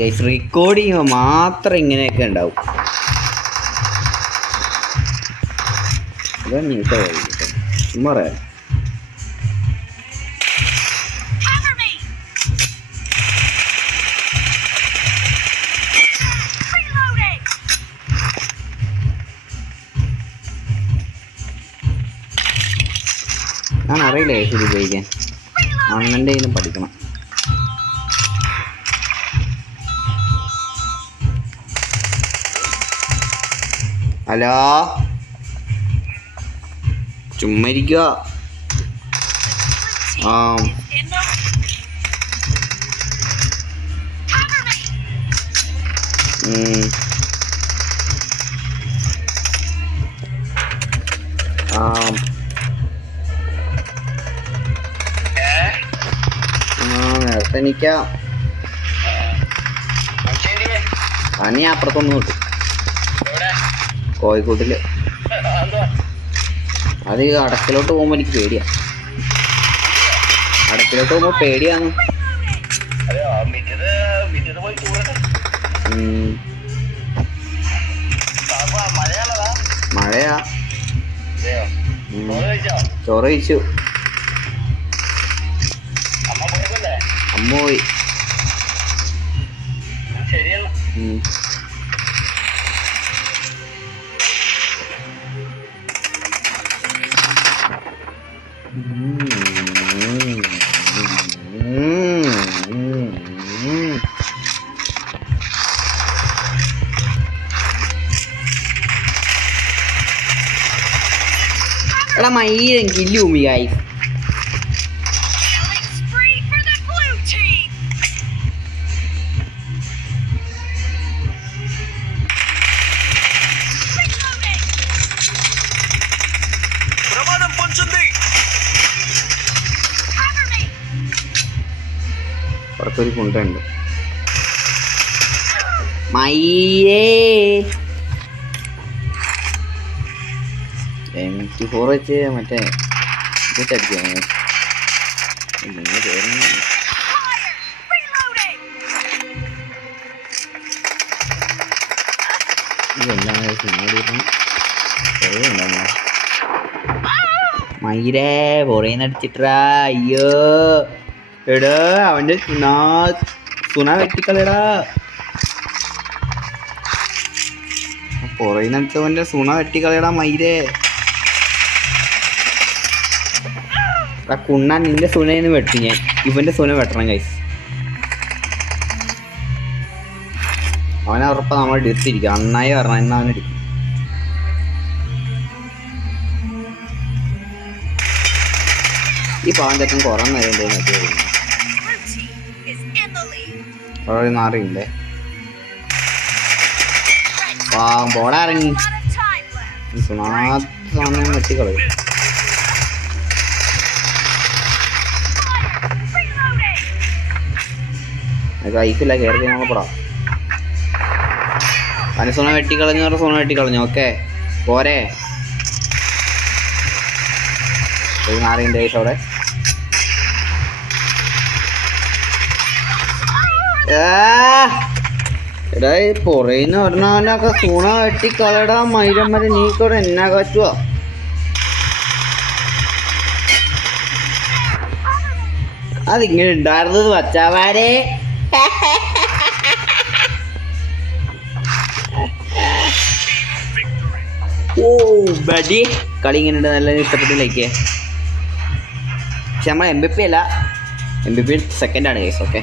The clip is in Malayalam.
ഗൈസ് റെക്കോർഡ് ചെയ്യുമ്പോൾ മാത്രം ഇങ്ങനെയൊക്കെ ഉണ്ടാവും. അതാണ് നീ ചുമ്മാ പറയാം! ഞാൻ അറിയില്ല ഗൈസ് ഉപയോഗിക്കാൻ? അണ്ണന്റെ കയ്യിൽ പഠിക്കണം. ഹലോ? ചുമ്മരിക്ക ആ. ആ. നേരത്തെ എനിക്കാം അനി അപ്പുറത്തൊന്നും കിട്ടും കോഴിക്കോട്ടിൽ അത് അടക്കിലോട്ട് പോകുമ്പോൾ എനിക്ക് പേടിയാ അടക്കിലോട്ട് പോകുമ്പോൾ പേടിയാണ്. മഴയാ. ചോറ് കഴിച്ചു അമ്മ പോയി ഉം. എടാ മയിലും കില്ലൂമി കായി പുറത്തൊരു കുണ്ടുണ്ട് മയിലേ എം സി ഫോർ വെച്ച് മറ്റേ ഇത് അടിക്കാൻ Fire! Reloading! ഇതെന്താണ് സിനിമ മയിലേ പുറയുന്ന അടിച്ചിട്ടാ അയ്യോ. എടോ അവന്റെ സുനാ സുന വെട്ടിക്കളയടാ. പുറയുന്ന അടിച്ചവന്റെ സുണ വെട്ടിക്കളയടാ മയിലേ. എടാ കുണ്ണാൻ നിന്റെ നിന്ന് വെട്ടി ഞാൻ. ഇവന്റെ സുന വെട്ടണം കൈസ് അവനെ ഉറപ്പ നമ്മൾ എടുത്തിരിക്കും. അന്നായി പറഞ്ഞ എന്നാ അവൻ എടുക്കും. ഈ പാവം തെറ്റും കുറേ നേരം ഉണ്ട് മറ്റേ Blue team is in കൈക്കില്ല കയറി നോക്കപ്പെടാം അനുസോണ സുണ വെട്ടിക്കളഞ്ഞു പറഞ്ഞ വെട്ടി വെട്ടിക്കളഞ്ഞു ഓക്കെ. പോരെ. കൈസ് അവിടെ! എടാ ഈ പുറയിന്ന് പറഞ്ഞവനൊക്കെ സൂണ വെട്ടിക്കളടാ മൈരമ്മരെ നീ കൂടെ എന്നാ കറ്റുവാ? അതിങ്ങനെ ഉണ്ടായിരുന്നത് വച്ചാവാരേ ഓ ബഡി കളി ഇങ്ങനെ നല്ല ഇഷ്ടപ്പെട്ടില്ലേക്ക് പക്ഷെ നമ്മൾ എം ബി പി അല്ല. എം ബി പി സെക്കൻഡാണ് കേസ് ഓക്കെ